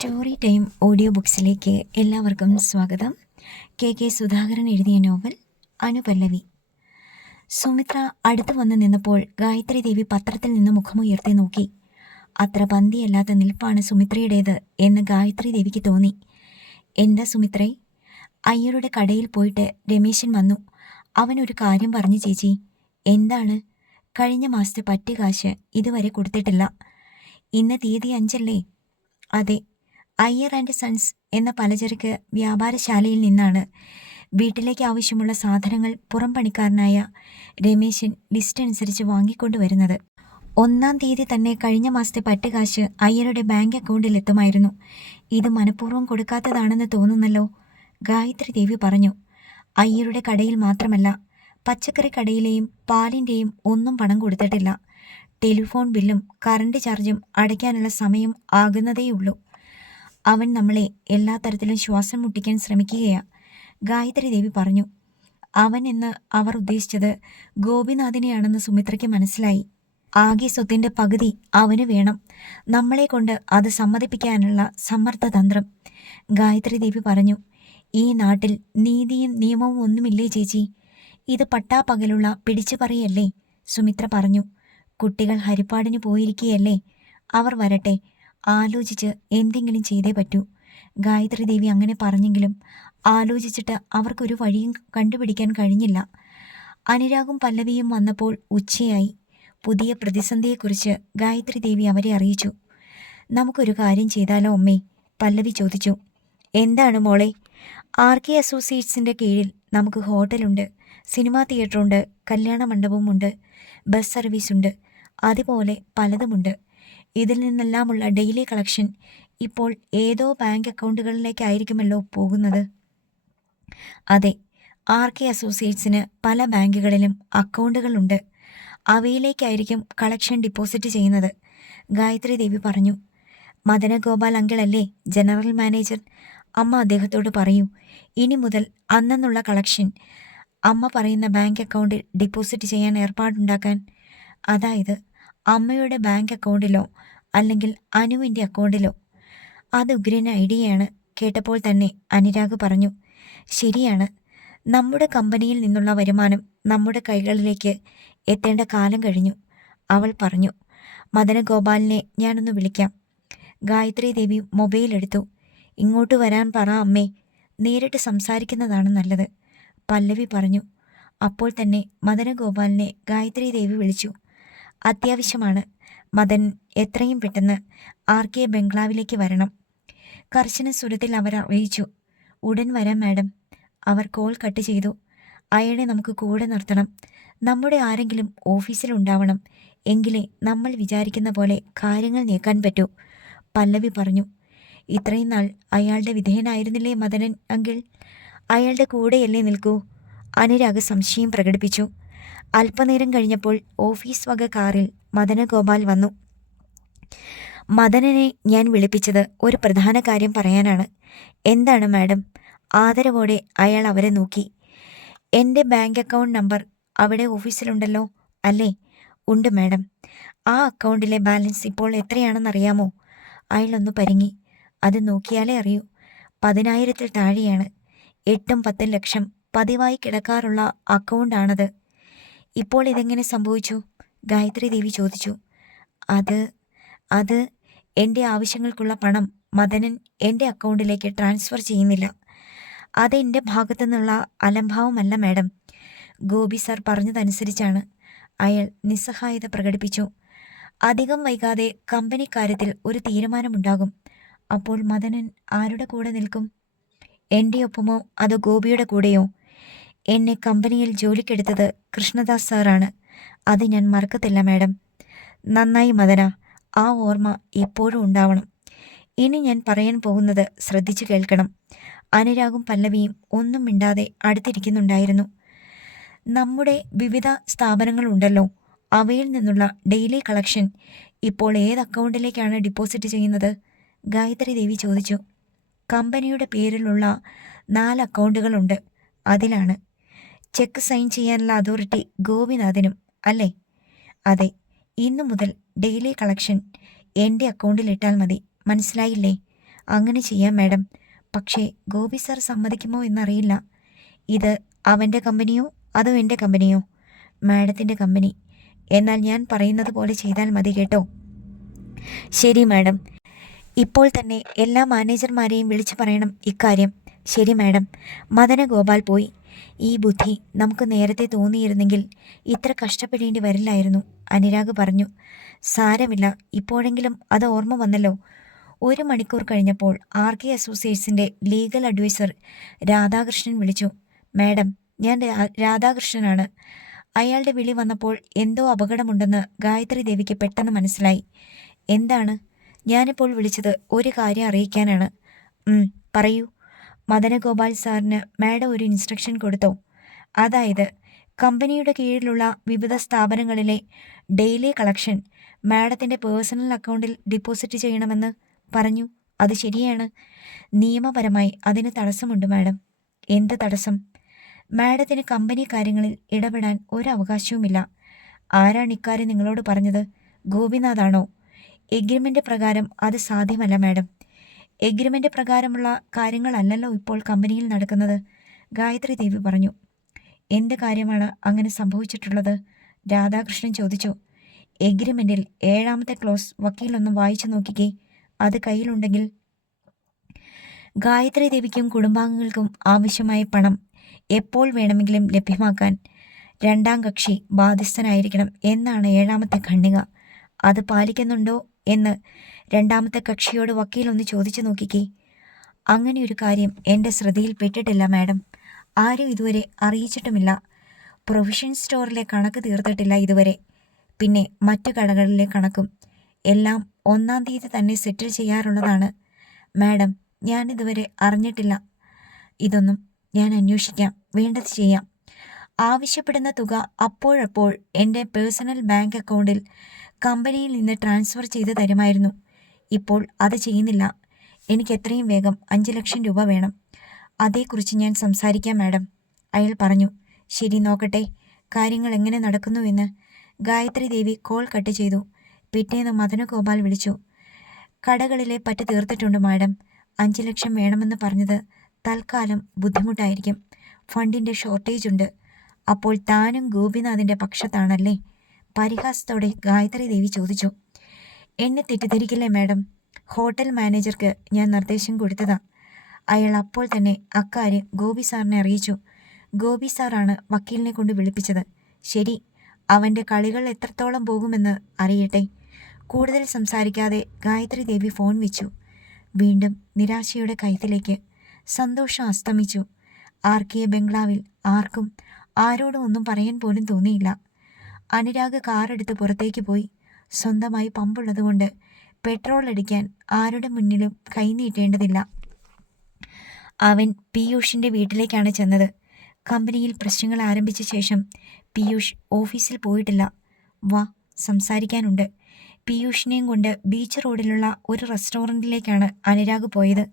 Story time audio ബുക്സിലേക്ക് എല്ലാവർക്കും സ്വാഗതം. K K Sudhakaran എഴുതിയ നോവൽ അനുപല്ലവി സുമിത്ര അടുത്തു വന്ന് നിന്നപ്പോൾ ഗായത്രി ദേവി പത്രത്തിൽ നിന്ന് മുഖമുയർത്തി നോക്കി. അത്ര പന്തിയല്ലാത്ത നിൽപ്പാണ് സുമിത്രയുടേത് എന്ന് ഗായത്രി ദേവിക്ക് തോന്നി. എന്താ സുമിത്രേ? അയ്യരുടെ കടയിൽ പോയിട്ട് രമേശൻ വന്നു. അവനൊരു കാര്യം പറഞ്ഞു ചേച്ചി. എന്താണ്? കഴിഞ്ഞ മാസത്തെ പറ്റ് കാശ് ഇതുവരെ കൊടുത്തിട്ടില്ല. ഇന്ന് തീയതി അഞ്ചല്ലേ? അതെ അയ്യർ ആൻഡ് സൺസ് എന്ന പലചരക്ക് വ്യാപാരശാലയിൽ നിന്നാണ് വീട്ടിലേക്ക് ആവശ്യമുള്ള സാധനങ്ങൾ പുറം പണിക്കാരനായ രമേശൻ ലിസ്റ്റ് അനുസരിച്ച് വാങ്ങിക്കൊണ്ടുവരുന്നത്. ഒന്നാം തീയതി തന്നെ കഴിഞ്ഞ മാസത്തെ പട്ടുകാശ് അയ്യരുടെ ബാങ്ക് അക്കൗണ്ടിൽ എത്തുമായിരുന്നു. ഇത് മനഃപൂർവം കൊടുക്കാത്തതാണെന്ന് തോന്നുന്നല്ലോ ഗായത്രി ദേവി പറഞ്ഞു. അയ്യരുടെ കടയിൽ മാത്രമല്ല പച്ചക്കറി കടയിലെയും പാലിന്റെയും ഒന്നും പണം കൊടുത്തിട്ടില്ല. ടെലിഫോൺ ബില്ലും കറണ്ട് ചാർജും അടയ്ക്കാനുള്ള സമയം ആകുന്നതേയുള്ളൂ. അവൻ നമ്മളെ എല്ലാ തരത്തിലും ശ്വാസം മുട്ടിക്കാൻ ശ്രമിക്കുകയാ. ഗായത്രി ദേവി പറഞ്ഞു. അവൻ എന്ന് അവർ ഉദ്ദേശിച്ചത് ഗോപിനാഥിനെയാണെന്ന് സുമിത്രയ്ക്ക് മനസ്സിലായി. ആകെ സ്വത്തിന്റെ പകുതി അവന് വേണം. നമ്മളെ കൊണ്ട് അത് സമ്മതിപ്പിക്കാനുള്ള സമ്മർദ്ദതന്ത്രം. ഗായത്രി ദേവി പറഞ്ഞു. ഈ നാട്ടിൽ നീതിയും നിയമവും ഒന്നുമില്ലേ ചേച്ചി? ഇത് പട്ടാപ്പകലുള്ള പിടിച്ചുപറിയല്ലേ? സുമിത്ര പറഞ്ഞു. കുട്ടികൾ ഹരിപ്പാടിന് പോയിരിക്കുകയല്ലേ? അവർ വരട്ടെ. ആലോചിച്ച് എന്തെങ്കിലും ചെയ്തേ പറ്റൂ. ഗായത്രി ദേവി അങ്ങനെ പറഞ്ഞെങ്കിലും ആലോചിച്ചിട്ട് അവർക്കൊരു വഴിയും കണ്ടുപിടിക്കാൻ കഴിഞ്ഞില്ല. അനുരാഗും പല്ലവിയും വന്നപ്പോൾ ഉച്ചയായി. പുതിയ പ്രതിസന്ധിയെക്കുറിച്ച് ഗായത്രി ദേവി അവരെ അറിയിച്ചു. നമുക്കൊരു കാര്യം ചെയ്താലോ അമ്മേ? പല്ലവി ചോദിച്ചു. എന്താണ് മോളെ? ആർ കെ അസോസിയേറ്റ്സിന്റെ കീഴിൽ നമുക്ക് ഹോട്ടലുണ്ട് സിനിമാ തിയേറ്ററുണ്ട് കല്യാണ മണ്ഡപവുമുണ്ട് ബസ് സർവീസുണ്ട് അതുപോലെ പലതുമുണ്ട്. ഇതിൽ നിന്നെല്ലാമുള്ള ഡെയിലി കളക്ഷൻ ഇപ്പോൾ ഏതോ ബാങ്ക് അക്കൗണ്ടുകളിലേക്കായിരിക്കുമല്ലോ പോകുന്നത്. അതെ ആർ കെ അസോസിയേറ്റ്സിന് പല ബാങ്കുകളിലും അക്കൗണ്ടുകളുണ്ട് അവയിലേക്കായിരിക്കും കളക്ഷൻ ഡിപ്പോസിറ്റ് ചെയ്യുന്നത്. ഗായത്രി ദേവി പറഞ്ഞു മദനഗോപാൽ അങ്കിളല്ലേ ജനറൽ മാനേജർ അമ്മ അദ്ദേഹത്തോട് പറയൂ ഇനി മുതൽ അന്നെന്നുള്ള കളക്ഷൻ അമ്മ പറയുന്ന ബാങ്ക് അക്കൗണ്ടിൽ ഡിപ്പോസിറ്റ് ചെയ്യാൻ ഏർപ്പാടുണ്ടാക്കാൻ അതായത് അമ്മയുടെ ബാങ്ക് അക്കൗണ്ടിലോ അല്ലെങ്കിൽ അനുവിന്റെ അക്കൗണ്ടിലോ. അത് ഉഗ്രൻ ഐഡിയയാണ് കേട്ടപ്പോൾ തന്നെ അനുരാഗ് പറഞ്ഞു ശരിയാണ്. നമ്മുടെ കമ്പനിയിൽ നിന്നുള്ള വരുമാനം നമ്മുടെ കൈകളിലേക്ക് എത്തേണ്ട കാലം കഴിഞ്ഞു അവൾ പറഞ്ഞു. മദനഗോപാലിനെ ഞാനൊന്ന് വിളിക്കാം. ഗായത്രി ദേവി മൊബൈൽ എടുത്തു. ഇങ്ങോട്ട് വരാൻ പറ അമ്മേ നേരിട്ട് സംസാരിക്കുന്നതാണ് നല്ലത് പല്ലവി പറഞ്ഞു. അപ്പോൾ തന്നെ മദനഗോപാലിനെ ഗായത്രി ദേവി വിളിച്ചു. അത്യാവശ്യമാണ്. മദൻ എത്രയും പെട്ടെന്ന് ആർ കെ ബംഗ്ലാവിലേക്ക് വരണം. കർശന സ്വരത്തിൽ അവർ അറിയിച്ചു. ഉടൻ വരാം മാഡം. അവർ കോൾ കട്ട് ചെയ്തു. അയാളെ നമുക്ക് കൂടെ നിർത്തണം. നമ്മുടെ ആരെങ്കിലും ഓഫീസിലുണ്ടാവണം എങ്കിലേ നമ്മൾ വിചാരിക്കുന്ന പോലെ കാര്യങ്ങൾ നീക്കാൻ പറ്റൂ. പല്ലവി പറഞ്ഞു. ഇത്രയും നാൾ അയാളുടെ വിധേയനായിരുന്നില്ലേ മദനൻ അങ്കിൾ? അയാളുടെ കൂടെയല്ലേ നിൽക്കൂ. അനുരാഗ് സംശയം പ്രകടിപ്പിച്ചു. അല്പനേരം കഴിഞ്ഞപ്പോൾ ഓഫീസ് വക കാറിൽ മദനഗോപാൽ വന്നു. മദനനെ ഞാൻ വിളിപ്പിച്ചത് ഒരു പ്രധാന കാര്യം പറയാനാണ്. എന്താണ് മാഡം? ആദരവോടെ അയാൾ അവരെ നോക്കി. എന്റെ ബാങ്ക് അക്കൗണ്ട് നമ്പർ അവിടെ ഓഫീസിലുണ്ടല്ലോ അല്ലേ? ഉണ്ട് മാഡം. ആ അക്കൗണ്ടിലെ ബാലൻസ് ഇപ്പോൾ എത്രയാണെന്നറിയാമോ? അയാളൊന്ന് പരിങ്ങി. അത് നോക്കിയാലേ അറിയൂ. പതിനായിരത്തിൽ താഴെയാണ്. എട്ടും പത്തും ലക്ഷം പതിവായി കിടക്കാറുള്ള അക്കൗണ്ടാണത്. ഇപ്പോൾ ഇതെങ്ങനെ സംഭവിച്ചു? ഗായത്രി ദേവി ചോദിച്ചു. അത് അത് എന്റെ ആവശ്യങ്ങൾക്കുള്ള പണം മദനൻ എന്റെ അക്കൗണ്ടിലേക്ക് ട്രാൻസ്ഫർ ചെയ്യുന്നില്ല. അത് എന്റെ ഭാഗത്തു നിന്നുള്ള അലംഭാവമല്ല മാഡം. ഗോപി സാർ പറഞ്ഞതനുസരിച്ചാണ്. അയാൾ നിസ്സഹായത പ്രകടിപ്പിച്ചു. അധികം വൈകാതെ കമ്പനി കാര്യത്തിൽ ഒരു തീരുമാനമുണ്ടാകും. അപ്പോൾ മദനൻ ആരുടെ കൂടെ നിൽക്കും? എന്റെ ഒപ്പമോ അതോ ഗോപിയുടെ കൂടെയോ? എന്നെ കമ്പനിയിൽ ജോലിക്കെടുത്തത് കൃഷ്ണദാസ് സാറാണ്. അത് ഞാൻ മറക്കത്തില്ല മാഡം. നന്നായി മദന. ആ ഓർമ്മ എപ്പോഴും ഉണ്ടാവണം. ഇനി ഞാൻ പറയാൻ പോകുന്നത് ശ്രദ്ധിച്ചു കേൾക്കണം. അനുരാഗും പല്ലവിയും ഒന്നും മിണ്ടാതെ അടുത്തിരിക്കുന്നുണ്ടായിരുന്നു. നമ്മുടെ വിവിധ സ്ഥാപനങ്ങളുണ്ടല്ലോ. അവയിൽ നിന്നുള്ള ഡെയിലി കളക്ഷൻ ഇപ്പോൾ ഏത് അക്കൗണ്ടിലേക്കാണ് ഡിപ്പോസിറ്റ് ചെയ്യുന്നത്? ഗായത്രി ദേവി ചോദിച്ചു. കമ്പനിയുടെ പേരിലുള്ള നാല് അക്കൗണ്ടുകളുണ്ട്. അതിലാണ്. ചെക്ക് സൈൻ ചെയ്യാനുള്ള അതോറിറ്റി ഗോപിനാഥിനും അല്ലേ? അതെ ഇന്നു മുതൽ ഡെയിലി കളക്ഷൻ എന്റെ അക്കൗണ്ടിൽ ഇട്ടാൽ മതി. മനസ്സിലായില്ലേ? അങ്ങനെ ചെയ്യാം മാഡം. പക്ഷേ ഗോപി സാർ സമ്മതിക്കുമോ എന്നറിയില്ല. ഇത് അവന്റെ കമ്പനിയോ അതോ എന്റെ കമ്പനിയോ? മാഡത്തിന്റെ കമ്പനി. എന്നാൽ ഞാൻ പറയുന്നത് പോലെ ചെയ്താൽ മതി കേട്ടോ. ശരി മാഡം. ഇപ്പോൾ തന്നെ എല്ലാ മാനേജർമാരെയും വിളിച്ചു പറയണം ഇക്കാര്യം. ശരി മാഡം. മദന ഗോപാൽ പോയി. ഈ ബുദ്ധി നമുക്ക് നേരത്തെ തോന്നിയിരുന്നെങ്കിൽ ഇത്ര കഷ്ടപ്പെടേണ്ടി വരില്ലായിരുന്നു അനുരാഗ് പറഞ്ഞു. സാരമില്ല ഇപ്പോഴെങ്കിലും അത് ഓർമ്മ വന്നല്ലോ. ഒരു മണിക്കൂർ കഴിഞ്ഞപ്പോൾ ആർ കെ അസോസിയേറ്റ്സിന്റെ ലീഗൽ അഡ്വൈസർ രാധാകൃഷ്ണൻ വിളിച്ചു. മാഡം ഞാൻ രാധാകൃഷ്ണനാണ്. അയാളുടെ വിളി വന്നപ്പോൾ എന്തോ അപകടമുണ്ടെന്ന് ഗായത്രി ദേവിക്ക് പെട്ടെന്ന് മനസ്സിലായി. എന്താണ്? ഞാനിപ്പോൾ വിളിച്ചത് ഒരു കാര്യം അറിയിക്കാനാണ്. പറയൂ. മദനഗോപാൽ സാറിന് മാഡം ഒരു ഇൻസ്ട്രക്ഷൻ കൊടുത്തു. അതായത് കമ്പനിയുടെ കീഴിലുള്ള വിവിധ സ്ഥാപനങ്ങളിലെ ഡെയിലി കളക്ഷൻ മാഡത്തിന്റെ പേഴ്സണൽ അക്കൗണ്ടിൽ ഡിപ്പോസിറ്റ് ചെയ്യണമെന്ന് പറഞ്ഞു. അത് ശരിയാണ്. നിയമപരമായി അതിന് തടസ്സമുണ്ട് മാഡം. എന്ത് തടസ്സം? മാഡത്തിന് കമ്പനി കാര്യങ്ങളിൽ ഇടപെടാൻ ഒരു അവകാശവുമില്ല ആരാണ് ഇക്കാര്യം നിങ്ങളോട് പറഞ്ഞത്? ഗോപിനാഥാണോ? എഗ്രിമെന്റ് പ്രകാരം അത് സാധ്യമല്ല മാഡം. എഗ്രിമെന്റ് പ്രകാരമുള്ള കാര്യങ്ങളല്ലല്ലോ ഇപ്പോൾ കമ്പനിയിൽ നടക്കുന്നത്. ഗായത്രി ദേവി പറഞ്ഞു എന്ത് കാര്യമാണ് അങ്ങനെ സംഭവിച്ചിട്ടുള്ളത് രാധാകൃഷ്ണൻ ചോദിച്ചു. എഗ്രിമെന്റിൽ ഏഴാമത്തെ ക്ലോസ് വക്കീലൊന്ന് വായിച്ചു നോക്കിക്കേ അത് കയ്യിലുണ്ടെങ്കിൽ ഗായത്രി ദേവിക്കും കുടുംബാംഗങ്ങൾക്കും ആവശ്യമായ പണം എപ്പോൾ വേണമെങ്കിലും ലഭ്യമാക്കാൻ രണ്ടാം കക്ഷി ബാധ്യസ്ഥനായിരിക്കണം എന്നാണ് ഏഴാമത്തെ ഖണ്ഡിക. അത് പാലിക്കുന്നുണ്ടോ എന്ന് രണ്ടാമത്തെ കക്ഷിയോട് വക്കീലൊന്ന് ചോദിച്ചു നോക്കിക്കേ. അങ്ങനെ ഒരു കാര്യം എന്റെ ശ്രദ്ധയിൽപ്പെട്ടിട്ടില്ല മാഡം. ആരും ഇതുവരെ അറിയിച്ചിട്ടുമില്ല. പ്രൊവിഷൻ സ്റ്റോറിലെ കണക്ക് തീർത്തിട്ടില്ല ഇതുവരെ. പിന്നെ മറ്റു കടകളിലെ കണക്കും എല്ലാം ഒന്നാം തീയതി തന്നെ സെറ്റിൽ ചെയ്യാറുള്ളതാണ്. മാഡം ഞാനിതുവരെ അറിഞ്ഞിട്ടില്ല. ഇതൊന്നും ഞാൻ അന്വേഷിക്കാം വേണ്ടത് ചെയ്യാം. ആവശ്യപ്പെടുന്ന തുക അപ്പോഴപ്പോൾ എന്റെ പേഴ്സണൽ ബാങ്ക് അക്കൗണ്ടിൽ കമ്പനിയിൽ നിന്ന് ട്രാൻസ്ഫർ ചെയ്ത് തരുമായിരുന്നു. ഇപ്പോൾ അത് ചെയ്യുന്നില്ല. എനിക്ക് എത്രയും വേഗം അഞ്ച് ലക്ഷം രൂപ വേണം. അതേക്കുറിച്ച് ഞാൻ സംസാരിക്കാം മാഡം. അയാൾ പറഞ്ഞു ശരി നോക്കട്ടെ. കാര്യങ്ങൾ എങ്ങനെ നടക്കുന്നുവെന്ന് ഗായത്രി ദേവി കോൾ കട്ട് ചെയ്തു. പിറ്റേന്ന് മദനഗോപാൽ വിളിച്ചു കടകളിലെ പറ്റ് തീർത്തിട്ടുണ്ട് മാഡം. അഞ്ച് ലക്ഷം വേണമെന്ന് പറഞ്ഞത് തൽക്കാലം ബുദ്ധിമുട്ടായിരിക്കും. ഫണ്ടിന്റെ ഷോർട്ടേജ് ഉണ്ട്. അപ്പോൾ താനും ഗോപിനാഥിന്റെ പക്ഷത്താണല്ലേ? പരിഹാസത്തോടെ ഗായത്രി ദേവി ചോദിച്ചു എന്നെ തെറ്റിദ്ധരിക്കില്ലേ മാഡം? ഹോട്ടൽ മാനേജർക്ക് ഞാൻ നിർദ്ദേശം കൊടുത്തതാ. അയാൾ അപ്പോൾ തന്നെ അക്കാര്യം ഗോപി സാറിനെ അറിയിച്ചു. ഗോപി സാറാണ് വക്കീലിനെ കൊണ്ട് വിളിപ്പിച്ചത്. ശരി അവന്റെ കളികൾ എത്രത്തോളം പോകുമെന്ന് അറിയട്ടെ. കൂടുതൽ സംസാരിക്കാതെ ഗായത്രി ദേവി ഫോൺ വെച്ചു. വീണ്ടും നിരാശയുടെ കയത്തിലേക്ക് സന്തോഷം അസ്തമിച്ചു. ആർ കെ ബംഗ്ലാവിൽ ആർക്കും ആരോടും ഒന്നും പറയാൻ പോലും തോന്നിയില്ല. അനുരാഗ് കാറെടുത്ത് പുറത്തേക്ക് പോയി. സ്വന്തമായി പമ്പുള്ളതുകൊണ്ട് പെട്രോൾ അടിക്കാൻ ആരുടെ മുന്നിലും കൈനീട്ടേണ്ടതില്ല. അവൻ പീയൂഷിന്റെ വീട്ടിലേക്കാണ് ചെന്നത്. കമ്പനിയിൽ പ്രശ്നങ്ങൾ ആരംഭിച്ച ശേഷം പീയൂഷ് ഓഫീസിൽ പോയിട്ടില്ല. വാ സംസാരിക്കാനുണ്ട്. പീയൂഷിനെയും കൊണ്ട് ബീച്ച് റോഡിലുള്ള ഒരു റെസ്റ്റോറന്റിലേക്കാണ് അനുരാഗ് പോയത്.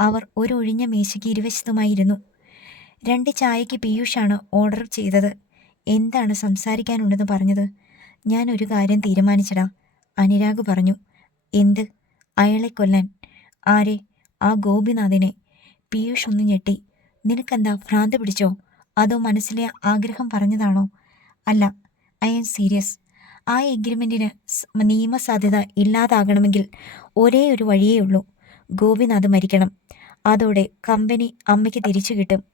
അവർ ഒരു ഒഴിഞ്ഞ മേശയ്ക്ക് ഇരുവശത്തുമായിരുന്നു. രണ്ട് ചായയ്ക്ക് പീയൂഷാണ് ഓർഡർ ചെയ്തത്. എന്താണ് സംസാരിക്കാനുണ്ടെന്ന് പറഞ്ഞത്? ഞാൻ ഒരു കാര്യം തീരുമാനിച്ചടാ. അനുരാഗ് പറഞ്ഞു. എന്ത്? അയാളെ കൊല്ലാൻ. ആരെ? ആ ഗോപിനാഥിനെ. പീയൂഷ് ഒന്ന് ഞെട്ടി. നിനക്കെന്താ ഭ്രാന്ത് പിടിച്ചോ? അതോ മനസ്സിലെ ആഗ്രഹം പറഞ്ഞതാണോ? അല്ല ഐ ആം സീരിയസ്. ആ എഗ്രിമെന്റിന് നിയമസാധ്യത ഇല്ലാതാകണമെങ്കിൽ ഒരേ ഒരു വഴിയേ ഉള്ളൂ. ഗോപിനാഥ് മരിക്കണം. അതോടെ കമ്പനി അമ്മയ്ക്ക് തിരിച്ചു കിട്ടും.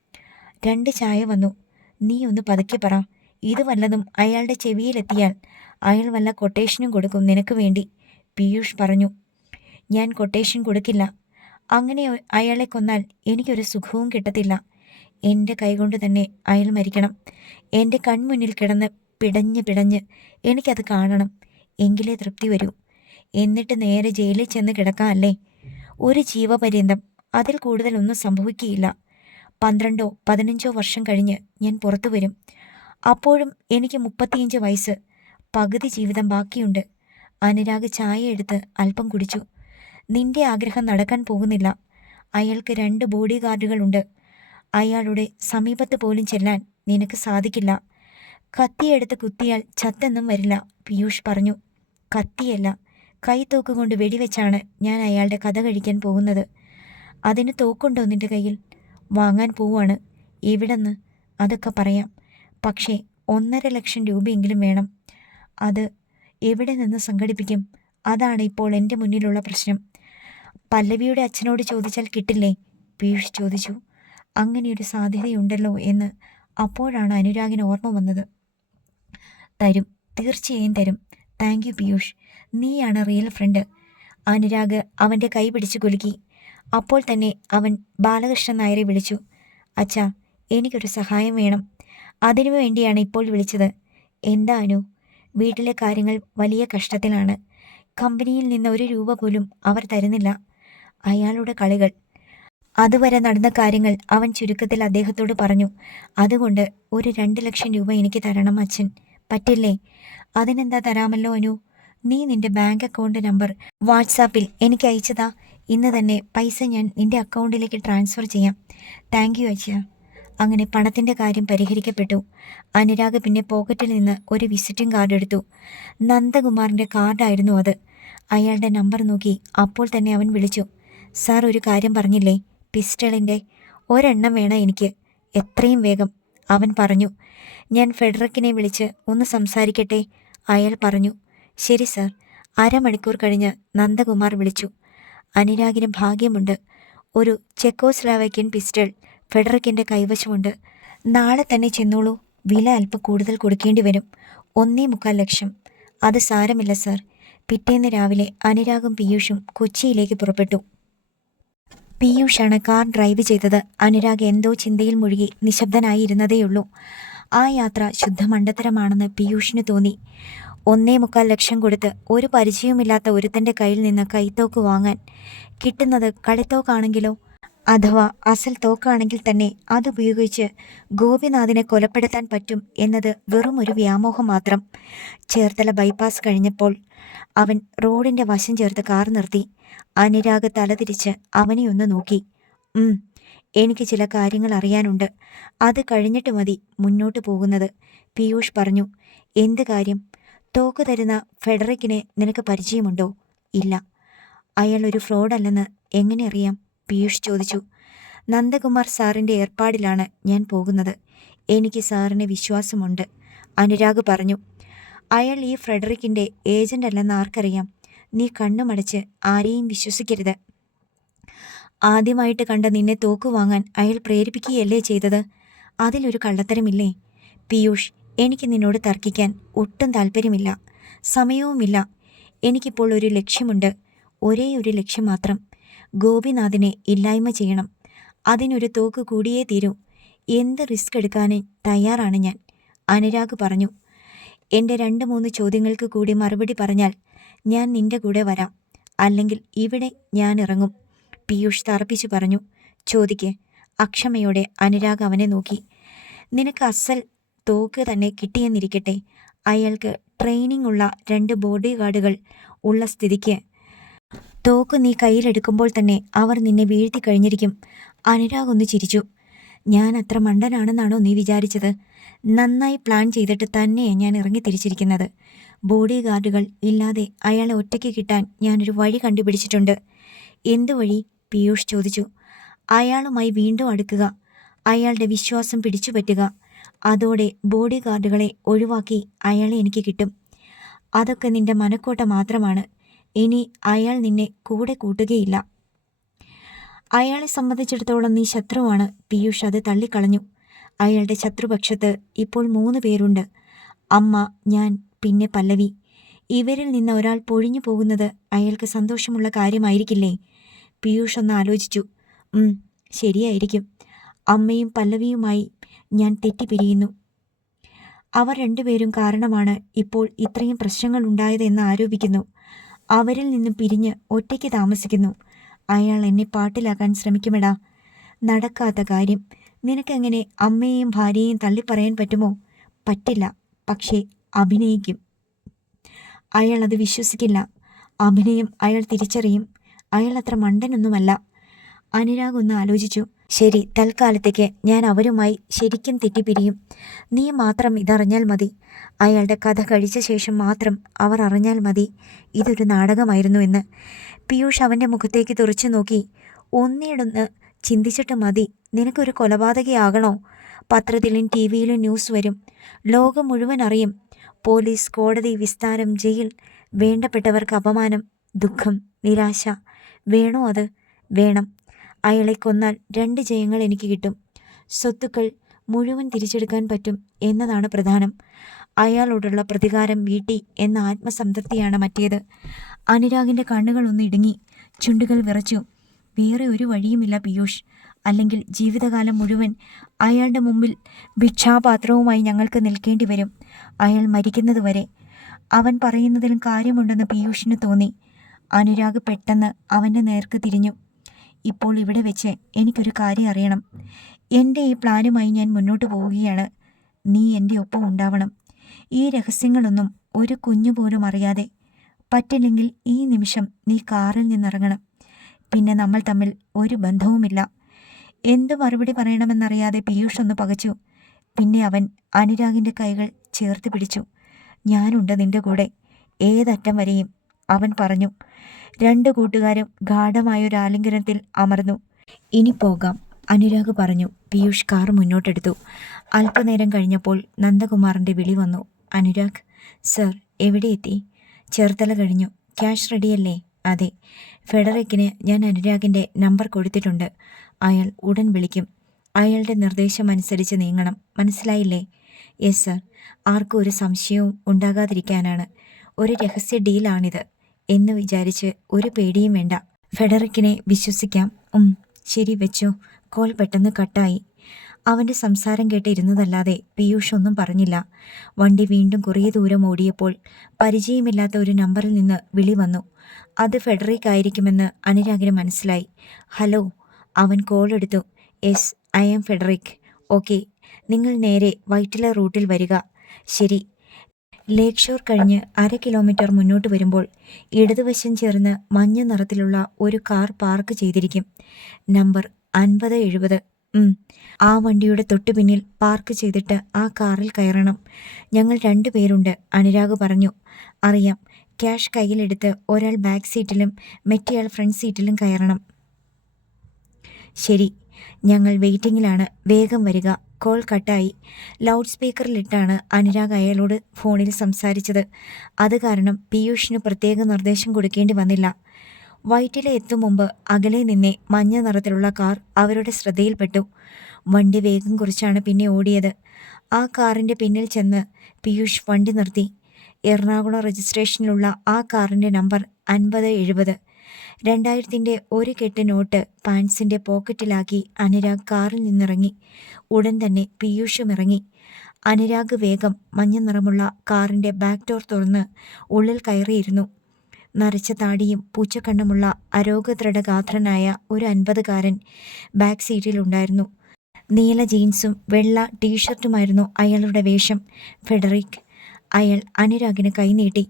രണ്ട് ചായ വന്നു. നീ ഒന്ന് പതുക്കെ പറ. ഇത് വല്ലതും അയാളുടെ ചെവിയിലെത്തിയാൽ അയാൾ വല്ല കൊട്ടേഷനും കൊടുക്കും നിനക്ക് വേണ്ടി. പീയൂഷ് പറഞ്ഞു ഞാൻ കൊട്ടേഷൻ കൊടുക്കില്ല. അങ്ങനെ അയാളെ കൊന്നാൽ എനിക്കൊരു സുഖവും കിട്ടത്തില്ല. എന്റെ കൈകൊണ്ട് തന്നെ അയാൾ മരിക്കണം. എന്റെ കൺമുന്നിൽ കിടന്ന് പിടഞ്ഞ് പിടഞ്ഞ് എനിക്കത് കാണണം. എങ്കിലേ തൃപ്തി വരൂ. എന്നിട്ട് നേരെ ജയിലിൽ ചെന്ന് കിടക്കാമല്ലേ ഒരു ജീവപര്യന്തം അതിൽ കൂടുതലൊന്നും സംഭവിക്കുകയില്ല. പന്ത്രണ്ടോ പതിനഞ്ചോ വർഷം കഴിഞ്ഞ് ഞാൻ പുറത്തു വരും. അപ്പോഴും എനിക്ക് മുപ്പത്തിയഞ്ച് വയസ്സ്. പകുതി ജീവിതം ബാക്കിയുണ്ട്. അനുരാഗ് ചായ എടുത്ത് അല്പം കുടിച്ചു. നിന്റെ ആഗ്രഹം നടക്കാൻ പോകുന്നില്ല. അയാൾക്ക് രണ്ട് ബോഡി ഗാർഡുകളുണ്ട് അയാളുടെ സമീപത്ത് പോലും ചെല്ലാൻ നിനക്ക് സാധിക്കില്ല. കത്തിയെടുത്ത് കുത്തിയാൽ ചത്തെന്നും വരില്ല പീയൂഷ് പറഞ്ഞു. കത്തിയല്ല കൈത്തോക്കുകൊണ്ട് വെടിവെച്ചാണ് ഞാൻ അയാളുടെ കഥ കഴിക്കാൻ പോകുന്നത്. അതിന് തോക്കുണ്ടോ നിന്റെ കയ്യിൽ? വാങ്ങാൻ പോവാണ് എവിടെന്ന്? അതൊക്കെ പറയാം. പക്ഷേ ഒന്നര ലക്ഷം രൂപയെങ്കിലും വേണം. അത് എവിടെ നിന്ന് സംഘടിപ്പിക്കും? അതാണ് ഇപ്പോൾ എന്റെ മുന്നിലുള്ള പ്രശ്നം. പല്ലവിയുടെ അച്ഛനോട് ചോദിച്ചാൽ കിട്ടില്ലേ? പീയൂഷ് ചോദിച്ചു. അങ്ങനെയൊരു സാധ്യതയുണ്ടല്ലോ എന്ന് അപ്പോഴാണ് അനുരാഗിന് ഓർമ്മ വന്നത്. തരും. തീർച്ചയായും തരും. Thank you Piyush. നീയാണ് റിയൽ ഫ്രണ്ട്. അനുരാഗ് അവന്റെ കൈ പിടിച്ചു കുലുക്കി. അപ്പോൾ തന്നെ അവൻ ബാലകൃഷ്ണൻ നായരെ വിളിച്ചു. അച്ഛാ എനിക്കൊരു സഹായം വേണം. അതിനു വേണ്ടിയാണ് ഇപ്പോൾ വിളിച്ചത്. എന്താ അനു? വീട്ടിലെ കാര്യങ്ങൾ വലിയ കഷ്ടത്തിലാണ്. കമ്പനിയിൽ നിന്ന് ഒരു രൂപ പോലും അവർ തരുന്നില്ല. അയാളുടെ കളികൾ. അതുവരെ നടന്ന കാര്യങ്ങൾ അവൻ ചുരുക്കത്തിൽ അദ്ദേഹത്തോട് പറഞ്ഞു. അതുകൊണ്ട് ഒരു രണ്ട് ലക്ഷം രൂപ എനിക്ക് തരണം അച്ഛൻ. പറ്റില്ലേ? അതിനെന്താ തരാമല്ലോ അനു? നീ നിന്റെ ബാങ്ക് അക്കൗണ്ട് നമ്പർ വാട്സാപ്പിൽ എനിക്ക് അയച്ചതാ. ഇന്ന് തന്നെ പൈസ ഞാൻ നിന്റെ അക്കൗണ്ടിലേക്ക് ട്രാൻസ്ഫർ ചെയ്യാം. താങ്ക് യു അച്ഛ. അങ്ങനെ പണത്തിന്റെ കാര്യം പരിഹരിക്കപ്പെട്ടു. അനുരാഗ് പിന്നെ പോക്കറ്റിൽ നിന്ന് ഒരു വിസിറ്റിംഗ് കാർഡ് എടുത്തു. നന്ദകുമാറിന്റെ കാർഡായിരുന്നു അത്. അയാളുടെ നമ്പർ നോക്കി അപ്പോൾ തന്നെ അവൻ വിളിച്ചു. സാർ ഒരു കാര്യം പറഞ്ഞില്ലേ? പിസ്റ്റളിന്റെ ഒരെണ്ണം വേണം എനിക്ക്? എത്രയും വേഗം അവൻ പറഞ്ഞു. ഞാൻ ഫെഡറിക്കിനെ വിളിച്ച് ഒന്ന് സംസാരിക്കട്ടെ? അയാൾ പറഞ്ഞു. ശരി സാർ. അരമണിക്കൂർ കഴിഞ്ഞ് നന്ദകുമാർ വിളിച്ചു. അനുരാഗിന് ഭാഗ്യമുണ്ട്. ഒരു ചെക്കോസ്ലാവയ്ക്കൻ പിസ്റ്റൾ ഫെഡറിക്കിന്റെ കൈവശമുണ്ട്. നാളെ തന്നെ ചെന്നോളൂ. വില അല്പം കൂടുതൽ കൊടുക്കേണ്ടി വരും. ഒന്നേ മുക്കാൽ ലക്ഷം. അത് സാരമില്ല സാർ. പിറ്റേന്ന് രാവിലെ അനുരാഗും പീയൂഷും കൊച്ചിയിലേക്ക് പുറപ്പെട്ടു. പീയൂഷാണ് കാർ ഡ്രൈവ് ചെയ്തത്. അനുരാഗ് എന്തോ ചിന്തയിൽ മുഴുകി നിശബ്ദനായിരുന്നതേയുള്ളൂ. ആ യാത്ര ശുദ്ധമണ്ടത്തരമാണെന്ന് പീയൂഷിന് തോന്നി. ഒന്നേ മുക്കാൽ ലക്ഷം കൊടുത്ത് ഒരു പരിചയവുമില്ലാത്ത ഒരുത്തന്റെ കയ്യിൽ നിന്ന് കൈത്തോക്ക് വാങ്ങാൻ കിട്ടുന്നത് കളിത്തോക്കാണെങ്കിലോ? അഥവാ അസൽ തോക്കാണെങ്കിൽ തന്നെ അതുപയോഗിച്ച് ഗോപിനാഥിനെ കൊലപ്പെടുത്താൻ പറ്റും എന്നത് വെറും ഒരു വ്യാമോഹം മാത്രം. ചേർത്തല ബൈപ്പാസ് കഴിഞ്ഞപ്പോൾ അവൻ റോഡിന്റെ വശം ചേർത്ത് കാർ നിർത്തി. അനുരാഗ് തലതിരിച്ച് അവനെ ഒന്ന് നോക്കി. എനിക്ക് ചില കാര്യങ്ങൾ അറിയാനുണ്ട്. അത് കഴിഞ്ഞിട്ട് മതി മുന്നോട്ട് പോകുന്നത് പീയൂഷ് പറഞ്ഞു. എന്ത് കാര്യം? തോക്ക് തരുന്ന ഫെഡറിക്കിനെ നിനക്ക് പരിചയമുണ്ടോ? ഇല്ല. അയാൾ ഒരു ഫ്രോഡല്ലെന്ന് എങ്ങനെ അറിയാം? പീയൂഷ് ചോദിച്ചു. നന്ദകുമാർ സാറിന്റെ ഏർപ്പാടിലാണ് ഞാൻ പോകുന്നത്. എനിക്ക് സാറിന് വിശ്വാസമുണ്ട്. അനുരാഗ് പറഞ്ഞു. അയാൾ ഈ ഫ്രെഡറിക്കിന്റെ ഏജന്റ് അല്ലെന്ന് ആർക്കറിയാം? നീ കണ്ണുമടച്ച് ആരെയും വിശ്വസിക്കരുത്. ആദ്യമായിട്ട് കണ്ട നിന്നെ തോക്ക് വാങ്ങാൻ അയാൾ പ്രേരിപ്പിക്കുകയല്ലേ ചെയ്തത്? അതിലൊരു കള്ളത്തരമില്ലേ? പീയൂഷ് എനിക്ക് നിന്നോട് തർക്കിക്കാൻ ഒട്ടും താല്പര്യമില്ല. സമയവുമില്ല. എനിക്കിപ്പോൾ ഒരു ലക്ഷ്യമുണ്ട്. ഒരേ ഒരു ലക്ഷ്യം മാത്രം. ഗോപിനാഥിനെ ഇല്ലായ്മ ചെയ്യണം. അതിനൊരു തോക്ക് കൂടിയേ തീരൂ. എന്ത് റിസ്ക് എടുക്കാനും തയ്യാറാണ് ഞാൻ? അനുരാഗ് പറഞ്ഞു. എന്റെ രണ്ട് മൂന്ന് ചോദ്യങ്ങൾക്ക് കൂടി മറുപടി പറഞ്ഞാൽ ഞാൻ നിന്റെ കൂടെ വരാം. അല്ലെങ്കിൽ ഇവിടെ ഞാൻ ഇറങ്ങും. പീയൂഷ് തറപ്പിച്ചു പറഞ്ഞു. ചോദിക്ക്. അക്ഷമയോടെ അനുരാഗ് അവനെ നോക്കി. നിനക്ക് അസൽ തോക്ക് തന്നെ കിട്ടിയെന്നിരിക്കട്ടെ. അയാൾക്ക് ട്രെയിനിങ് ഉള്ള രണ്ട് ബോഡി ഗാർഡുകൾ ഉള്ള സ്ഥിതിക്ക് തോക്ക് നീ കയ്യിലെടുക്കുമ്പോൾ തന്നെ അവർ നിന്നെ വീഴ്ത്തി കഴിഞ്ഞിരിക്കും. അനുരാഗ് ഒന്ന് ചിരിച്ചു. ഞാൻ അത്ര മണ്ടനാണെന്നാണോ നീ വിചാരിച്ചത്? നന്നായി പ്ലാൻ ചെയ്തിട്ട് തന്നെയാണ് ഞാൻ ഇറങ്ങി തിരിച്ചിരിക്കുന്നത്. ബോഡി ഗാർഡുകൾ ഇല്ലാതെ അയാളെ ഒറ്റയ്ക്ക് കിട്ടാൻ ഞാനൊരു വഴി കണ്ടുപിടിച്ചിട്ടുണ്ട്. എന്തു വഴി? പീയൂഷ് ചോദിച്ചു. അയാളുമായി വീണ്ടും അടുക്കുക. അയാളുടെ വിശ്വാസം പിടിച്ചുപറ്റുക. അതോടെ ബോഡി ഗാർഡുകളെ ഒഴിവാക്കി അയാളെ എനിക്ക് കിട്ടും. അതൊക്കെ നിന്റെ മനക്കോട്ട മാത്രമാണ്. ഇനി അയാൾ നിന്നെ കൂടെ കൂട്ടുകയില്ല. അയാളെ സംബന്ധിച്ചിടത്തോളം നീ ശത്രുവാണ്. പീയൂഷ് അത് തള്ളിക്കളഞ്ഞു. അയാളുടെ ശത്രുപക്ഷത്ത് ഇപ്പോൾ മൂന്ന് പേരുണ്ട്. അമ്മ ഞാൻ പിന്നെ പല്ലവി. ഇവരിൽ നിന്ന് ഒരാൾ പൊഴിഞ്ഞു പോകുന്നത് അയാൾക്ക് സന്തോഷമുള്ള കാര്യമായിരിക്കില്ലേ? പീയൂഷ് ഒന്ന് ആലോചിച്ചു. ശരിയായിരിക്കും. അമ്മയും പല്ലവിയുമായി ഞാൻ തെറ്റിപ്പിരിയുന്നു. അവർ രണ്ടുപേരും കാരണമാണ് ഇപ്പോൾ ഇത്രയും പ്രശ്നങ്ങൾ ഉണ്ടായതെന്ന് ആരോപിക്കുന്നു. അവരിൽ നിന്ന് പിരിഞ്ഞ് ഒറ്റയ്ക്ക് താമസിക്കുന്നു. അയാൾ എന്നെ പാട്ടിലാക്കാൻ ശ്രമിക്കുമെടാ. നടക്കാത്ത കാര്യം. നിനക്കെങ്ങനെ അമ്മയെയും ഭാര്യയെയും തള്ളിപ്പറയാൻ പറ്റുമോ? പറ്റില്ല. പക്ഷേ അഭിനയിക്കും. അയാൾ അത് വിശ്വസിക്കില്ല. അഭിനയം അയാൾ തിരിച്ചറിയും. അയാൾ അത്ര മണ്ടനൊന്നുമല്ല. അനുരാഗ് ഒന്ന് ആലോചിച്ചു. ശരി തൽക്കാലത്തേക്ക് ഞാൻ അവരുമായി ശരിക്കും തെറ്റിപ്പിരിയും. നീ മാത്രം ഇതറിഞ്ഞാൽ മതി. അയാളുടെ കഥ കഴിച്ച ശേഷം മാത്രം അവർ അറിഞ്ഞാൽ മതി. ഇതൊരു നാടകമായിരുന്നു എന്ന്. പീയൂഷ് അവന്റെ മുഖത്തേക്ക് തുറച്ചു നോക്കി. ഒന്നിടൊന്ന് ചിന്തിച്ചിട്ട് മതി നിനക്കൊരു കൊലപാതകയാകണോ? പത്രത്തിലും ടി വിയിലും ന്യൂസ് വരും. ലോകം മുഴുവൻ അറിയും. പോലീസ് കോടതി വിസ്താരം ജയിൽ. വേണ്ടപ്പെട്ടവർക്ക് അപമാനം ദുഃഖം നിരാശ. വേണോ അത്? വേണം. അയാളെ കൊന്നാൽ രണ്ട് ജയങ്ങൾ എനിക്ക് കിട്ടും. സ്വത്തുക്കൾ മുഴുവൻ തിരിച്ചെടുക്കാൻ പറ്റും എന്നതാണ് പ്രധാനം. അയാളോടുള്ള പ്രതികാരം വീട്ടി എന്ന ആത്മസംതൃപ്തിയാണ് മറ്റേത്. അനുരാഗിന്റെ കണ്ണുകൾ ഒന്ന് ഇടുങ്ങി ചുണ്ടുകൾ വിറച്ചു. വേറെ ഒരു വഴിയുമില്ല പീയൂഷ്. അല്ലെങ്കിൽ ജീവിതകാലം മുഴുവൻ അയാളുടെ മുമ്പിൽ ഭിക്ഷാപാത്രവുമായി ഞങ്ങൾക്ക് നിൽക്കേണ്ടി വരും. അയാൾ മരിക്കുന്നതുവരെ അവൻ പറയുന്നതിലും കാര്യമുണ്ടെന്ന് പീയൂഷിന് തോന്നി. അനുരാഗ് പെട്ടെന്ന് അവന്റെ നേർക്ക് തിരിഞ്ഞു. ഇപ്പോൾ ഇവിടെ വെച്ച് എനിക്കൊരു കാര്യം അറിയണം. എന്റെ ഈ പ്ലാനുമായി ഞാൻ മുന്നോട്ട് പോവുകയാണ്. നീ എന്റെ ഒപ്പം ഉണ്ടാവണം. ഈ രഹസ്യങ്ങളൊന്നും ഒരു കുഞ്ഞുപോലും അറിയാതെ പറ്റില്ലെങ്കിൽ ഈ നിമിഷം നീ കാറിൽ നിന്നിറങ്ങണം. പിന്നെ നമ്മൾ തമ്മിൽ ഒരു ബന്ധവുമില്ല. എന്ത് മറുപടി പറയണമെന്നറിയാതെ പീയൂഷ് ഒന്ന് പകച്ചു. പിന്നെ അവൻ അനുരാഗിന്റെ കൈകൾ ചേർത്ത് പിടിച്ചു. ഞാനുണ്ട് നിന്റെ കൂടെ. ഏതറ്റം വരെയും അവൻ പറഞ്ഞു. രണ്ട് കൂട്ടുകാരും ഗാഠമായൊരു ആലിംഗനത്തിൽ അമർന്നു. ഇനി പോകാം അനുരാഗ് പറഞ്ഞു. പീയൂഷ് കാർ മുന്നോട്ടെടുത്തു. അല്പനേരം കഴിഞ്ഞപ്പോൾ നന്ദകുമാറിന്റെ വിളി വന്നു. അനുരാഗ് സർ എവിടെ എത്തി? ചേർത്തല കഴിഞ്ഞു. ക്യാഷ് റെഡിയല്ലേ? അതെ. ഫെഡറിക്കിന് ഞാൻ അനുരാഗിന്റെ നമ്പർ കൊടുത്തിട്ടുണ്ട്. അയാൾ ഉടൻ വിളിക്കും. അയാളുടെ നിർദ്ദേശം അനുസരിച്ച് നീങ്ങണം. മനസ്സിലായില്ലേ? Yes sir. ആർക്കും ഒരു സംശയവും ഉണ്ടാകാതിരിക്കാനാണ്. ഒരു രഹസ്യ ഡീലാണിത്. എന്ന് വിചാരിച്ച് ഒരു പേടിയും വേണ്ട. ഫെഡറിക്കിനെ വിശ്വസിക്കാം. ഉം ശരി വെച്ചോ. കോൾ പെട്ടെന്ന് കട്ടായി. അവന്റെ സംസാരം കേട്ടിരുന്നതല്ലാതെ പീയൂഷ് ഒന്നും പറഞ്ഞില്ല. വണ്ടി വീണ്ടും കുറേ ദൂരം ഓടിയപ്പോൾ പരിചയമില്ലാത്ത ഒരു നമ്പറിൽ നിന്ന് വിളി വന്നു. അത് ഫെഡറിക് ആയിരിക്കുമെന്ന് അനുരാഗിന് മനസ്സിലായി. ഹലോ അവൻ കോൾ എടുത്തു. Yes I am Frederick. Okay നിങ്ങൾ നേരെ വൈറ്റില റൂട്ടിൽ വരിക. ശരി ലേക്ക് ഷോർ കഴിഞ്ഞ് അര കിലോമീറ്റർ മുന്നോട്ട് വരുമ്പോൾ ഇടതുവശം ചേർന്ന് മഞ്ഞ നിറത്തിലുള്ള ഒരു കാർ പാർക്ക് ചെയ്തിരിക്കും. നമ്പർ അൻപത് എഴുപത്. ആ വണ്ടിയുടെ തൊട്ടു പിന്നിൽ പാർക്ക് ചെയ്തിട്ട് ആ കാറിൽ കയറണം. ഞങ്ങൾ രണ്ടുപേരുണ്ട് അനുരാഗ് പറഞ്ഞു. അറിയാം ക്യാഷ് കയ്യിലെടുത്ത് ഒരാൾ ബാക്ക് സീറ്റിലും മറ്റേയാൾ ഫ്രണ്ട് സീറ്റിലും കയറണം. ശരി ഞങ്ങൾ വെയിറ്റിങ്ങിലാണ്. വേഗം വരിക. കോൾ കട്ടായി. ലൗഡ് സ്പീക്കറിലിട്ടാണ് അനുരാഗ് അയാളോട് ഫോണിൽ സംസാരിച്ചത്. അത് കാരണം പീയൂഷിന് പ്രത്യേക നിർദ്ദേശം കൊടുക്കേണ്ടി വന്നില്ല. വൈറ്റിലെ എത്തും മുമ്പ് അകലെ നിന്നെ മഞ്ഞ നിറത്തിലുള്ള കാർ അവരുടെ ശ്രദ്ധയിൽപ്പെട്ടു. വണ്ടി വേഗം കുറിച്ചാണ് പിന്നെ ഓടിയത്. ആ കാറിന്റെ പിന്നിൽ ചെന്ന് പീയൂഷ് വണ്ടി നിർത്തി. എറണാകുളം രജിസ്ട്രേഷനിലുള്ള ആ കാറിന്റെ നമ്പർ അൻപത് എഴുപത്. രണ്ടായിരത്തിന്റെ ഒരു കെട്ട് നോട്ട് പാൻസിന്റെ പോക്കറ്റിലാക്കി അനുരാഗ് കാറിൽ നിന്നിറങ്ങി. ഉടൻ തന്നെ പീയൂഷും ഇറങ്ങി അനുരാഗ് വേഗം മഞ്ഞ നിറമുള്ള കാറിന്റെ ബാക്ക് ഡോർ തുറന്ന് ഉള്ളിൽ കയറിയിരുന്നു. നരച്ച താടിയും പൂച്ചക്കണ്ണുമുള്ള അരോഗദൃഢഗാത്രനായ ഒരു അൻപതുകാരൻ ബാക്ക് സീറ്റിലുണ്ടായിരുന്നു നീല ജീൻസും വെള്ള ടീഷർട്ടുമായിരുന്നു അയാളുടെ വേഷം. ഫെഡറിക് അയാൾ അനുരാഗിന് കൈനീട്ടി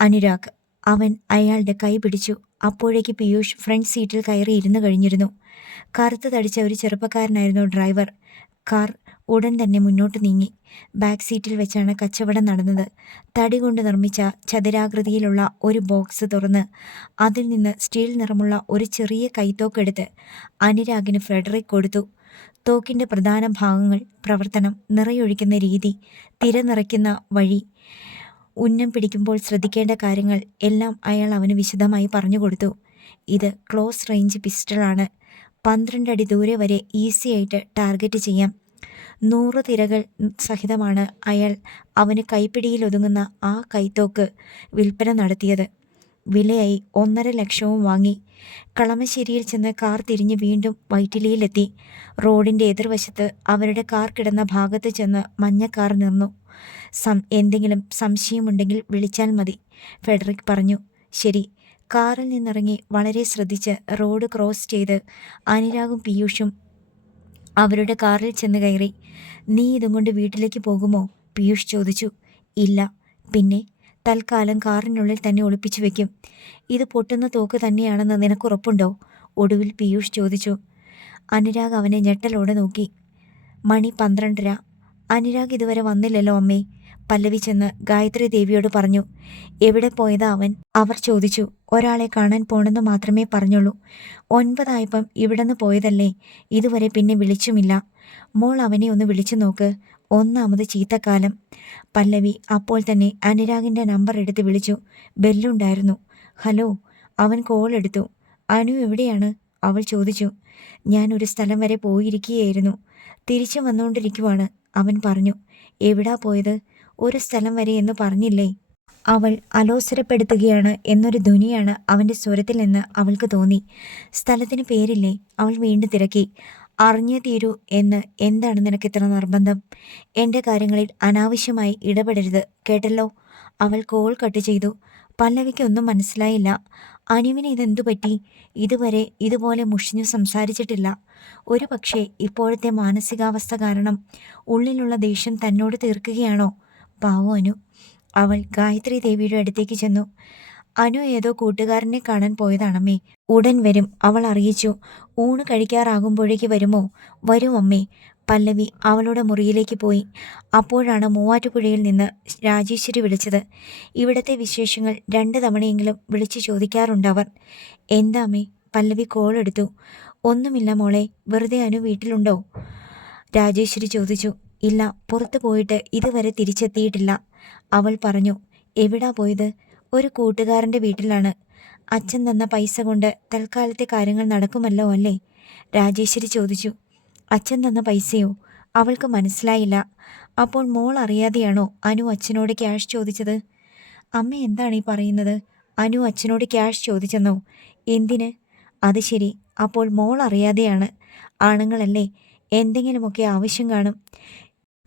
അനുരാഗ് അവൻ അയാളുടെ കൈ പിടിച്ചു. അപ്പോഴേക്ക് പീയൂഷ് ഫ്രണ്ട് സീറ്റിൽ കയറി ഇരുന്നു കഴിഞ്ഞിരുന്നു. കറുത്ത് തടിച്ച ഒരു ചെറുപ്പക്കാരനായിരുന്നു ഡ്രൈവർ. കാർ ഉടൻ തന്നെ മുന്നോട്ട് നീങ്ങി. ബാക്ക് സീറ്റിൽ വെച്ചാണ് കച്ചവടം നടന്നത്. തടി കൊണ്ട് നിർമ്മിച്ച ചതുരാകൃതിയിലുള്ള ഒരു ബോക്സ് തുറന്ന് അതിൽ നിന്ന് സ്റ്റീൽ നിറമുള്ള ഒരു ചെറിയ കൈത്തോക്കെടുത്ത് അനുരാഗിന് ഫ്രെഡറിക് കൊടുത്തു. തോക്കിന്റെ പ്രധാന ഭാഗങ്ങൾ പ്രവർത്തനം നിറയൊഴിക്കുന്ന രീതി തിര നിറയ്ക്കുന്ന വഴി ഉന്നം പിടിക്കുമ്പോൾ ശ്രദ്ധിക്കേണ്ട കാര്യങ്ങൾ എല്ലാം അയാൾ അവന് വിശദമായി പറഞ്ഞു കൊടുത്തു. ഇത് ക്ലോസ് റേഞ്ച് പിസ്റ്റളാണ് പന്ത്രണ്ട് അടി ദൂരെ വരെ ഈസി ആയിട്ട് ടാർഗറ്റ് ചെയ്യാം. നൂറ് തിരകൾ സഹിതമാണ് അയാൾ അവന് കൈപ്പിടിയിൽ ഒതുങ്ങുന്ന ആ കൈത്തോക്ക് വിൽപ്പന നടത്തിയത്. വിലയായി ഒന്നര ലക്ഷവും വാങ്ങി. കളമശ്ശേരിയിൽ ചെന്ന് കാർ തിരിഞ്ഞ് വീണ്ടും വൈറ്റിലിയിലെത്തി. റോഡിന്റെ എതിർവശത്ത് അവരുടെ കാർ കിടന്ന ഭാഗത്ത് ചെന്ന് മഞ്ഞ കാർ നിന്നു. സം എന്തെങ്കിലും സംശയമുണ്ടെങ്കിൽ വിളിച്ചാൽ മതി. ഫെഡറിക് പറഞ്ഞു. ശരി. കാറിൽ നിന്നിറങ്ങി വളരെ ശ്രദ്ധിച്ച് റോഡ് ക്രോസ് ചെയ്ത് അനുരാഗും പീയൂഷും അവരുടെ കാറിൽ ചെന്ന് കയറി. നീ ഇതും കൊണ്ട് വീട്ടിലേക്ക് പോകുമോ? പീയൂഷ് ചോദിച്ചു. ഇല്ല. പിന്നെ തൽക്കാലം കാറിനുള്ളിൽ തന്നെ ഒളിപ്പിച്ചു വെക്കും. ഇത് പൊട്ടുന്ന തോക്ക് തന്നെയാണെന്ന് നിനക്കുറപ്പുണ്ടോ ഒടുവിൽ പീയൂഷ് ചോദിച്ചു. അനുരാഗ് അവനെ ഞെട്ടലോടെ നോക്കി. മണി പന്ത്രണ്ടര. അനുരാഗ് ഇതുവരെ വന്നില്ലല്ലോ അമ്മേ. പല്ലവി ചെന്ന് ഗായത്രി ദേവിയോട് പറഞ്ഞു എവിടെ പോയതാ അവൻ? അവർ ചോദിച്ചു ഒരാളെ കാണാൻ പോണെന്ന് മാത്രമേ പറഞ്ഞുള്ളൂ. ഒൻപതായപ്പം ഇവിടുന്ന് പോയതല്ലേ ഇതുവരെ പിന്നെ വിളിച്ചുമില്ല. മോൾ അവനെ ഒന്ന് വിളിച്ചു നോക്ക് ഒന്നാമത് ചീത്തക്കാലം. പല്ലവി അപ്പോൾ തന്നെ അനുരാഗിന്റെ നമ്പർ എടുത്ത് വിളിച്ചു ബെല്ലുണ്ടായിരുന്നു. ഹലോ അവൻ കോൾ എടുത്തു. അനു എവിടെയാണ്? അവൾ ചോദിച്ചു ഞാൻ ഒരു സ്ഥലം വരെ പോയിരിക്കുകയായിരുന്നു. തിരിച്ചു വന്നുകൊണ്ടിരിക്കുവാണ്. അവൻ പറഞ്ഞു എവിടാ പോയത്? ഒരു സ്ഥലം വരെ എന്ന് പറഞ്ഞില്ലേ? അവൾ അലോസരപ്പെടുത്തുകയാണ് എന്നൊരു ധ്വനിയാണ് അവന്റെ സ്വരത്തിൽ നിന്ന് അവൾക്ക് തോന്നി. സ്ഥലത്തിന് പേരില്ലേ? അവൾ വീണ്ടും തിരക്കി. അറിഞ്ഞേ തീരൂ എന്ന് എന്താണ് നിനക്ക് ഇത്ര നിർബന്ധം? എന്റെ കാര്യങ്ങളിൽ അനാവശ്യമായി ഇടപെടരുത് കേട്ടല്ലോ? അവൾ കോൾ കട്ട് ചെയ്തു. പല്ലവിക്കൊന്നും മനസ്സിലായില്ല. അനുവിന് ഇതെന്തു പറ്റി? ഇതുവരെ ഇതുപോലെ മുഷിഞ്ഞു സംസാരിച്ചിട്ടില്ല. ഒരു പക്ഷേ ഇപ്പോഴത്തെ മാനസികാവസ്ഥ കാരണം ഉള്ളിലുള്ള ദേഷ്യം തന്നോട് തീർക്കുകയാണോ? പാവോ അനു. അവൾ ഗായത്രി ദേവിയുടെ അടുത്തേക്ക് ചെന്നു. അനു ഏതോ കൂട്ടുകാരനെ കാണാൻ പോയതാണമ്മേ. ഉടൻ വരും. അവൾ അറിയിച്ചു. ഊണ് കഴിക്കാറാകുമ്പോഴേക്ക് വരുമോ? വരും അമ്മേ. പല്ലവി അവളുടെ മുറിയിലേക്ക് പോയി. അപ്പോഴാണ് മൂവാറ്റുപുഴയിൽ നിന്ന് രാജേശ്വരി വിളിച്ചത്. ഇവിടത്തെ വിശേഷങ്ങൾ രണ്ട് തവണയെങ്കിലും വിളിച്ചു ചോദിക്കാറുണ്ട് എന്താമേ എന്താ പല്ലവി കോൾ എടുത്തു. ഒന്നുമില്ല മോളെ വെറുതെ അനു വീട്ടിലുണ്ടോ രാജേശ്വരി ചോദിച്ചു. ഇല്ല പുറത്തു പോയിട്ട് ഇതുവരെ തിരിച്ചെത്തിയിട്ടില്ല അവൾ പറഞ്ഞു. എവിടാ പോയത്? ഒരു കൂട്ടുകാരന്റെ വീട്ടിലാണ്. അച്ഛൻ തന്ന പൈസ കൊണ്ട് തൽക്കാലത്തെ കാര്യങ്ങൾ നടക്കുമല്ലോ അല്ലേ രാജേശ്വരി ചോദിച്ചു. അച്ഛൻ തന്ന പൈസയോ? അവൾക്ക് മനസ്സിലായില്ല. അപ്പോൾ മോൾ അറിയാതെയാണോ അനു അച്ഛനോട് ക്യാഷ് ചോദിച്ചത്? അമ്മ എന്താണ് ഈ പറയുന്നത്? അനു അച്ഛനോട് ക്യാഷ് ചോദിച്ചെന്നോ? എന്തിന്? അത് ശരി. അപ്പോൾ മോൾ അറിയാതെയാണ്. ആണുങ്ങളല്ലേ? എന്തെങ്കിലുമൊക്കെ ആവശ്യം കാണും.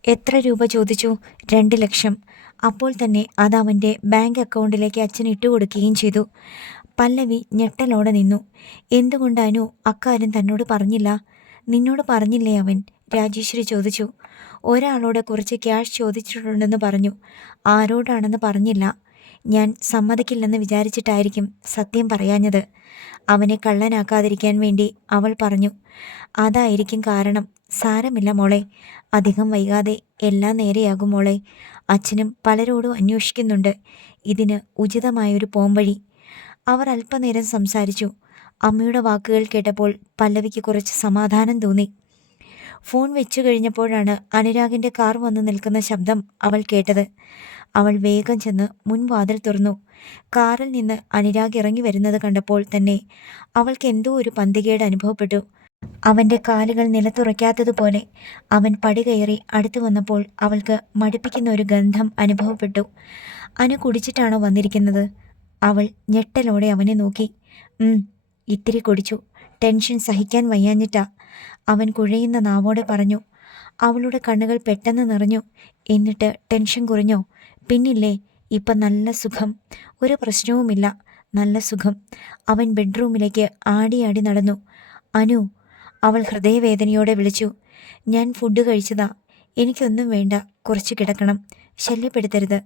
എത്ര രൂപ ചോദിച്ചു? രണ്ട് ലക്ഷം. അപ്പോൾ തന്നെ അത് അവന്റെ ബാങ്ക് അക്കൗണ്ടിലേക്ക് അച്ഛൻ ഇട്ടുകൊടുക്കുകയും ചെയ്തു. പല്ലവി ഞെട്ടലോടെ നിന്നു. എന്തുകൊണ്ട് അനു അക്കാര്യം തന്നോട് പറഞ്ഞില്ല? നിന്നോട് പറഞ്ഞില്ലേ അവൻ? രാജേശ്വരി ചോദിച്ചു. ഒരാളോട് കുറച്ച് ക്യാഷ് ചോദിച്ചിട്ടുണ്ടെന്ന് പറഞ്ഞു. ആരോടാണെന്ന് പറഞ്ഞില്ല. ഞാൻ സമ്മതിക്കില്ലെന്ന് വിചാരിച്ചിട്ടായിരിക്കും സത്യം പറയാഞ്ഞത്. അവനെ കള്ളനാക്കാതിരിക്കാൻ വേണ്ടി അവൾ പറഞ്ഞു. അതായിരിക്കും കാരണം. സാരമില്ല മോളെ. അധികം വൈകാതെ എല്ലാം നേരെയാകും മോളെ. അച്ഛനും പലരോടും അന്വേഷിക്കുന്നുണ്ട്. ഇതിന് ഉചിതമായൊരു പോംവഴി. അവർ അല്പനേരം സംസാരിച്ചു. അമ്മയുടെ വാക്കുകൾ കേട്ടപ്പോൾ പല്ലവിക്ക് കുറച്ച് സമാധാനം തോന്നി. ഫോൺ വെച്ചു കഴിഞ്ഞപ്പോഴാണ് അനുരാഗിന്റെ കാർ വന്ന് നിൽക്കുന്ന ശബ്ദം അവൾ കേട്ടത്. അവൾ വേഗം ചെന്ന് മുൻവാതിൽ തുറന്നു. കാറിൽ നിന്ന് അനുരാഗ് ഇറങ്ങി വരുന്നത് കണ്ടപ്പോൾ തന്നെ അവൾക്ക് എന്തോ ഒരു പന്തികേട് അനുഭവപ്പെട്ടു. അവന്റെ കാലുകൾ നിലത്തുറയ്ക്കാത്തതുപോലെ അവൻ പടി കയറി അടുത്തു വന്നപ്പോൾ അവൾക്ക് മടുപ്പിക്കുന്ന ഒരു ഗന്ധം അനുഭവപ്പെട്ടു. അനു കുടിച്ചിട്ടാണോ വന്നിരിക്കുന്നത്? അവൾ ഞെട്ടലോടെ അവനെ നോക്കി. ഇത്തിരി കുടിച്ചു. ടെൻഷൻ സഹിക്കാൻ വയ്യാഞ്ഞിട്ടാ അവൻ കുഴയുന്ന നാവോടെ പറഞ്ഞു. അവളുടെ കണ്ണുകൾ പെട്ടെന്ന് നിറഞ്ഞു. എന്നിട്ട് ടെൻഷൻ കുറഞ്ഞോ. പിന്നില്ലേ ഇപ്പം നല്ല സുഖം. ഒരു പ്രശ്നവുമില്ല. നല്ല സുഖം. അവൻ ബെഡ്റൂമിലേക്ക് ആടി ആടി നടന്നു. അനു അവൾ ഹൃദയവേദനയോടെ വിളിച്ചു. ഞാൻ ഫുഡ് കഴിച്ചതാ. എനിക്കൊന്നും വേണ്ട. കുറച്ച് കിടക്കണം. ശല്യപ്പെടുത്തരുത്.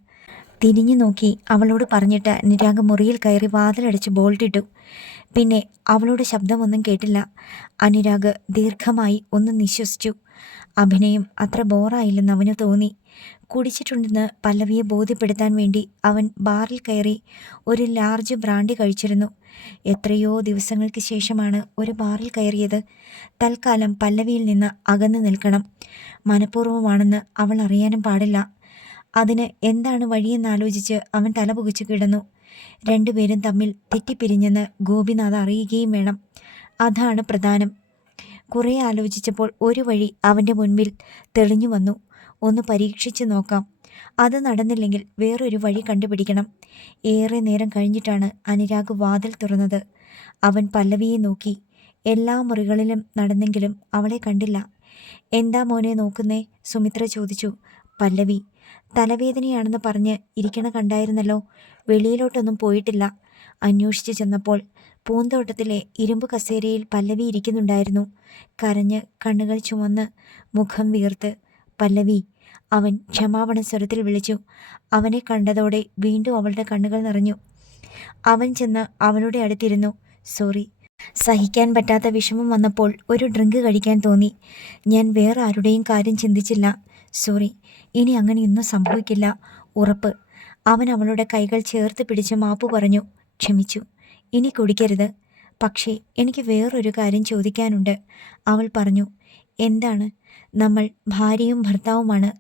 തിരിഞ്ഞു നോക്കി അവളോട് പറഞ്ഞിട്ട് നിരാഗ് മുറിയിൽ കയറി വാതിലടച്ച് ബോൾട്ടിട്ടു. പിന്നെ അവളുടെ ശബ്ദമൊന്നും കേട്ടില്ല. അനുരാഗ് ദീർഘമായി ഒന്ന് നിശ്വസിച്ചു. അഭിനയം അത്ര ബോറായില്ലെന്ന് അവന് തോന്നി. കുടിച്ചിട്ടുണ്ടെന്ന് പല്ലവിയെ ബോധ്യപ്പെടുത്താൻ വേണ്ടി അവൻ ബാറിൽ കയറി ഒരു ലാർജ് ബ്രാൻഡി കഴിച്ചിരുന്നു. എത്രയോ ദിവസങ്ങൾക്ക് ശേഷമാണ് ഒരു ബാറിൽ കയറിയത്. തൽക്കാലം പല്ലവിയിൽ നിന്ന് അകന്നു നിൽക്കണം. മനഃപൂർവമാണെന്ന് അവൾ അറിയാനും പാടില്ല. അതിന് എന്താണ് വഴിയെന്നാലോചിച്ച് അവൻ തലപുകിച്ചു കിടന്നു. രണ്ടുപേരും തമ്മിൽ തെറ്റിപ്പിരിഞ്ഞെന്ന് ഗോപിനാഥ് അറിയുകയും വേണം. അതാണ് പ്രധാനം. കുറേ ആലോചിച്ചപ്പോൾ ഒരു വഴി അവന്റെ മുൻപിൽ തെളിഞ്ഞു വന്നു. ഒന്ന് പരീക്ഷിച്ച് നോക്കാം. അത് നടന്നില്ലെങ്കിൽ വേറൊരു വഴി കണ്ടുപിടിക്കണം. ഏറെ നേരം കഴിഞ്ഞിട്ടാണ് അനുരാഗ് വാതിൽ തുറന്നത്. അവൻ പല്ലവിയെ നോക്കി. എല്ലാ മുറികളിലും നടന്നെങ്കിലും അവളെ കണ്ടില്ല. എന്താ മോനെ നോക്കുന്നേ? സുമിത്ര ചോദിച്ചു. പല്ലവി തലവേദനയാണെന്ന് പറഞ്ഞ് ഇരിക്കണ കണ്ടായിരുന്നല്ലോ. വെളിയിലോട്ടൊന്നും പോയിട്ടില്ല. അന്വേഷിച്ച് ചെന്നപ്പോൾ പൂന്തോട്ടത്തിലെ ഇരുമ്പ് കസേരയിൽ പല്ലവി ഇരിക്കുന്നുണ്ടായിരുന്നു. കരഞ്ഞ് കണ്ണുകൾ ചുമന്ന് മുഖം വീർത്ത് പല്ലവി അവൻ ക്ഷമാപണ സ്വരത്തിൽ വിളിച്ചു. അവനെ കണ്ടതോടെ വീണ്ടും അവളുടെ കണ്ണുകൾ നിറഞ്ഞു. അവൻ ചെന്ന് അവളുടെ അടുത്തിരുന്നു. സോറി. സഹിക്കാൻ പറ്റാത്ത വിഷമം വന്നപ്പോൾ ഒരു ഡ്രിങ്ക് കഴിക്കാൻ തോന്നി. ഞാൻ വേറെ ആരുടെയും കാര്യം ചിന്തിച്ചില്ല. സോറി. ഇനി അങ്ങനെയൊന്നും സംഭവിക്കില്ല. ഉറപ്പ്. അവൻ അവളുടെ കൈകൾ ചേർത്ത് പിടിച്ച് മാപ്പ് പറഞ്ഞു ക്ഷമിച്ചു ഇനി കുടിക്കരുത്. പക്ഷേ എനിക്ക് വേറൊരു കാര്യം ചോദിക്കാനുണ്ട്. അവൾ പറഞ്ഞു എന്താണ്? നമ്മൾ ഭാര്യയും ഭർത്താവുമാണ്.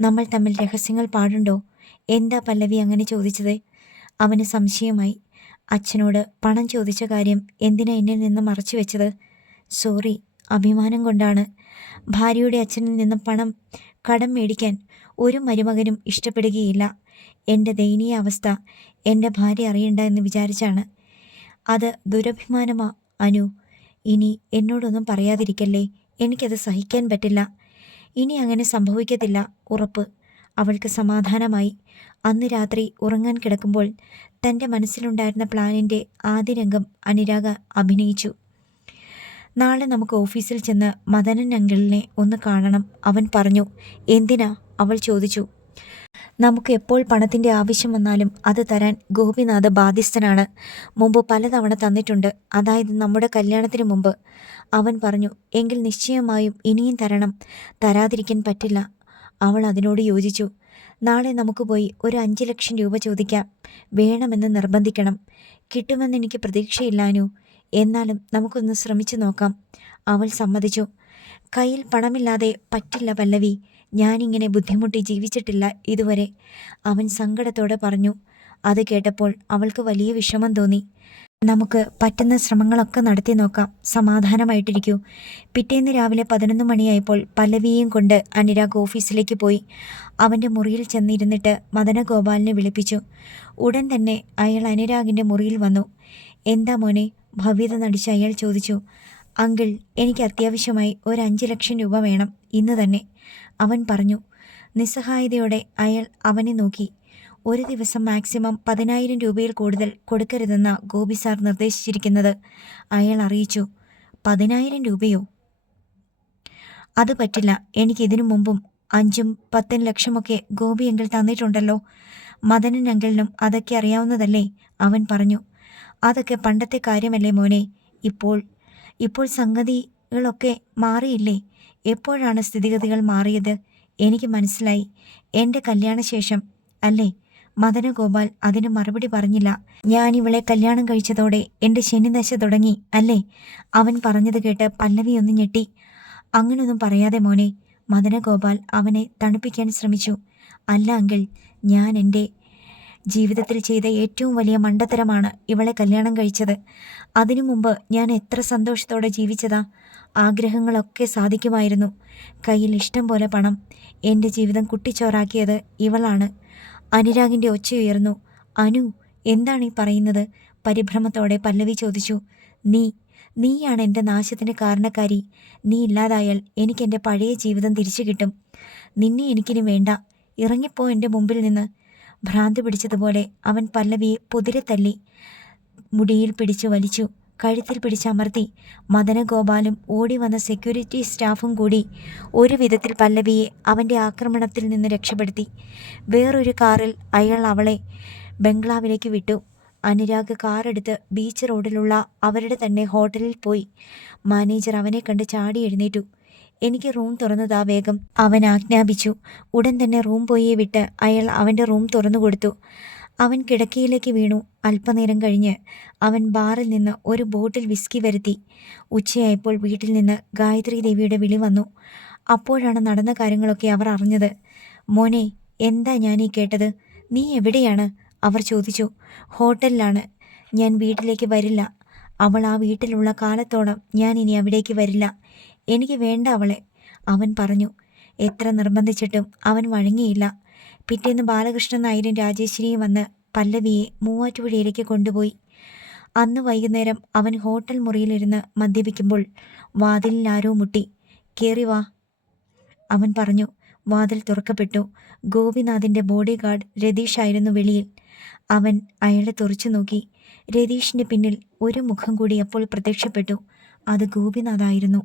നമ്മൾ തമ്മിൽ രഹസ്യങ്ങൾ പാടുണ്ടോ? എന്താ പല്ലവി അങ്ങനെ ചോദിച്ചത്? അവന് സംശയമായി അച്ഛനോട് പണം ചോദിച്ച കാര്യം എന്തിനാ എന്നിൽ നിന്ന് മറച്ചു വെച്ചത്? സോറി അഭിമാനം കൊണ്ടാണ്. ഭാര്യയുടെ അച്ഛനിൽ നിന്ന് പണം കടം മേടിക്കാൻ ഒരു മരുമകനും ഇഷ്ടപ്പെടുകയില്ല. എന്റെ ദയനീയ അവസ്ഥ എന്റെ ഭാര്യ അറിയണ്ട എന്ന് വിചാരിച്ചാണ്. അത് ദുരഭിമാനമാ അനു. ഇനി എന്നോടൊന്നും പറയാതിരിക്കല്ലേ? എനിക്കത് സഹിക്കാൻ പറ്റില്ല. ഇനി അങ്ങനെ സംഭവിക്കത്തില്ല ഉറപ്പ്. അവൾക്ക് സമാധാനമായി. അന്ന് രാത്രി ഉറങ്ങാൻ കിടക്കുമ്പോൾ തന്റെ മനസ്സിലുണ്ടായിരുന്ന പ്ലാനിന്റെ ആദ്യ രംഗം അനുരാഗ അഭിനയിച്ചു. നാളെ നമുക്ക് ഓഫീസിൽ ചെന്ന് മദനൻ അങ്കിളിനെ ഒന്ന് കാണണം അവൻ പറഞ്ഞു. എന്തിനാ? അവൾ ചോദിച്ചു. നമുക്ക് എപ്പോൾ പണത്തിന്റെ ആവശ്യം വന്നാലും അത് തരാൻ ഗോപിനാഥ് ബാധ്യസ്ഥനാണ്. മുമ്പ് പലതവണ തന്നിട്ടുണ്ട്. അതായത് നമ്മുടെ കല്യാണത്തിന് മുമ്പ്. അവൻ പറഞ്ഞു എങ്കിൽ നിശ്ചയമായും ഇനിയും തരണം. തരാതിരിക്കാൻ പറ്റില്ല. അവൾ അതിനോട് യോജിച്ചു. നാളെ നമുക്ക് പോയി ഒരു അഞ്ച് ലക്ഷം രൂപ ചോദിക്കാം. വേണമെന്ന് നിർബന്ധിക്കണം. കിട്ടുമെന്ന് എനിക്ക് പ്രതീക്ഷയില്ലാനു എന്നാലും നമുക്കൊന്ന് ശ്രമിച്ചു നോക്കാം. അവൾ സമ്മതിച്ചു. കയ്യിൽ പണമില്ലാതെ പറ്റില്ല പല്ലവി. ഞാനിങ്ങനെ ബുദ്ധിമുട്ടി ജീവിച്ചിട്ടില്ല ഇതുവരെ. അവൻ സങ്കടത്തോടെ പറഞ്ഞു. അത് കേട്ടപ്പോൾ അവൾക്ക് വലിയ വിഷമം തോന്നി. നമുക്ക് പറ്റുന്ന ശ്രമങ്ങളൊക്കെ നടത്തി നോക്കാം. സമാധാനമായിട്ടിരിക്കൂ. പിറ്റേന്ന് രാവിലെ പതിനൊന്ന് മണിയായപ്പോൾ പല്ലവിയെയും കൊണ്ട് അനുരാഗ് ഓഫീസിലേക്ക് പോയി. അവന്റെ മുറിയിൽ ചെന്നിരുന്നിട്ട് മദനഗോപാലിനെ വിളിപ്പിച്ചു. ഉടൻ തന്നെ അയാൾ അനുരാഗിന്റെ മുറിയിൽ വന്നു. എന്താ മോനെ? ഭവ്യത നടിച്ച് അയാൾ ചോദിച്ചു. അങ്കിൾ എനിക്ക് അത്യാവശ്യമായി ഒരു അഞ്ച് ലക്ഷം രൂപ വേണം. ഇന്ന് തന്നെ. അവൻ പറഞ്ഞു നിസ്സഹായതയോടെ അയാൾ അവനെ നോക്കി. ഒരു ദിവസം മാക്സിമം പതിനായിരം രൂപയിൽ കൂടുതൽ കൊടുക്കരുതെന്ന ഗോപി സാർ നിർദ്ദേശിച്ചിരിക്കുന്നത്. അയാൾ അറിയിച്ചു പതിനായിരം രൂപയോ? അത് പറ്റില്ല. എനിക്ക് ഇതിനു മുമ്പും അഞ്ചും പത്തും ലക്ഷമൊക്കെ ഗോപി എങ്കിൽ തന്നിട്ടുണ്ടല്ലോ. മദനൻ അങ്കിളിനും അതൊക്കെ അറിയാവുന്നതല്ലേ? അവൻ പറഞ്ഞു അതൊക്കെ പണ്ടത്തെ കാര്യമല്ലേ മോനെ. ഇപ്പോൾ ഇപ്പോൾ സംഗതികളൊക്കെ മാറിയില്ലേ? എപ്പോഴാണ് സ്ഥിതിഗതികൾ മാറിയത്? എനിക്ക് മനസ്സിലായി. എന്റെ കല്യാണശേഷം. അല്ലേ? മദനഗോപാൽ അതിന് മറുപടി പറഞ്ഞില്ല. ഞാൻ ഇവളെ കല്യാണം കഴിച്ചതോടെ എന്റെ ശനിദശ തുടങ്ങി. അല്ലേ? അവൻ പറഞ്ഞത് കേട്ട് പല്ലവി ഒന്ന് ഞെട്ടി. അങ്ങനൊന്നും പറയാതെ മോനെ മദനഗോപാൽ അവനെ തണുപ്പിക്കാൻ ശ്രമിച്ചു. അല്ല അങ്കിൾ ഞാൻ എന്റെ ജീവിതത്തിൽ ചെയ്ത ഏറ്റവും വലിയ മണ്ടത്തരമാണ് ഇവളെ കല്യാണം കഴിച്ചത്. അതിനു മുമ്പ് ഞാൻ എത്ര സന്തോഷത്തോടെ ജീവിച്ചതാ. ആഗ്രഹങ്ങളൊക്കെ സാധിക്കുമായിരുന്നു. കയ്യിൽ ഇഷ്ടം പോലെ പണം എന്റെ ജീവിതം കുട്ടിച്ചോറാക്കിയത് ഇവളാണ്. അനുരാഗിന്റെ ഒച്ചയുയർന്നു അനു എന്താണ് ഈ പറയുന്നത്? പരിഭ്രമത്തോടെ പല്ലവി ചോദിച്ചു. നീ നീയാണ് എന്റെ നാശത്തിന് കാരണക്കാരി. നീ ഇല്ലാതായാൽ എനിക്ക് എന്റെ പഴയ ജീവിതം തിരിച്ചു കിട്ടും. നിന്നെ എനിക്കിനി വേണ്ട. ഇറങ്ങിപ്പോ എന്റെ മുമ്പിൽ നിന്ന്. ഭ്രാന്തി പിടിച്ചതുപോലെ അവൻ പല്ലവിയെ പുതിരെ തല്ലി മുടിയിൽ പിടിച്ചു വലിച്ചു. കഴുത്തിൽ പിടിച്ചമർത്തി മദനഗോപാലും ഓടി വന്ന സെക്യൂരിറ്റി സ്റ്റാഫും കൂടി ഒരു വിധത്തിൽ പല്ലവിയെ അവന്റെ ആക്രമണത്തിൽ നിന്ന് രക്ഷപ്പെടുത്തി. വേറൊരു കാറിൽ അയാൾ അവളെ ബംഗ്ലാവിലേക്ക് വിട്ടു. അനുരാഗ് കാറെടുത്ത് ബീച്ച് റോഡിലുള്ള അവരുടെ തന്നെ ഹോട്ടലിൽ പോയി. മാനേജർ അവനെ കണ്ട് ചാടി എഴുന്നേറ്റു. എനിക്ക് റൂം തുറന്നതാ വേഗം അവൻ ആജ്ഞാപിച്ചു. ഉടൻ തന്നെ റൂം പോയി വിട്ട് അയാൾ അവന്റെ റൂം തുറന്നു കൊടുത്തു അവൻ കിടക്കയിലേക്ക് വീണു. അല്പനേരം കഴിഞ്ഞ് അവൻ ബാറിൽ നിന്ന് ഒരു ബോട്ടിൽ വിസ്കി വരുത്തി. ഉച്ചയായപ്പോൾ വീട്ടിൽ നിന്ന് ഗായത്രി ദേവിയുടെ വിളി വന്നു. അപ്പോഴാണ് നടന്ന കാര്യങ്ങളൊക്കെ അവർ അറിഞ്ഞത്. മോനെ എന്താ ഈ കേട്ടത്? നീ എവിടെയാണ്? അവർ ചോദിച്ചു. ഹോട്ടലിലാണ്. ഞാൻ വീട്ടിലേക്ക് വരില്ല. അവൾ ആ വീട്ടിലുള്ള കാലത്തോളം ഞാൻ ഇനി അവിടേക്ക് വരില്ല. എനിക്ക് വേണ്ട അവളെ അവൻ പറഞ്ഞു. എത്ര നിർബന്ധിച്ചിട്ടും അവൻ വഴങ്ങിയില്ല. പിറ്റേന്ന് ബാലകൃഷ്ണൻ നായരും രാജേശ്വരിയും വന്ന് പല്ലവിയെ മൂവാറ്റുപുഴയിലേക്ക് കൊണ്ടുപോയി. അന്ന് വൈകുന്നേരം അവൻ ഹോട്ടൽ മുറിയിലിരുന്ന് മദ്യപിക്കുമ്പോൾ വാതിലിൽ ആരോ മുട്ടി. കയറി വാ അവൻ പറഞ്ഞു. വാതിൽ തുറക്കപ്പെട്ടു. ഗോപിനാഥിന്റെ ബോഡി ഗാർഡ് രതീഷായിരുന്നു വെളിയിൽ. അവൻ അയാളെ തുറച്ചു നോക്കി. രതീഷിന്റെ പിന്നിൽ ഒരു മുഖം കൂടി അപ്പോൾ പ്രത്യക്ഷപ്പെട്ടു. അത് ഗോപിനാഥായിരുന്നു.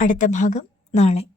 അടുത്ത ഭാഗം നാളെ.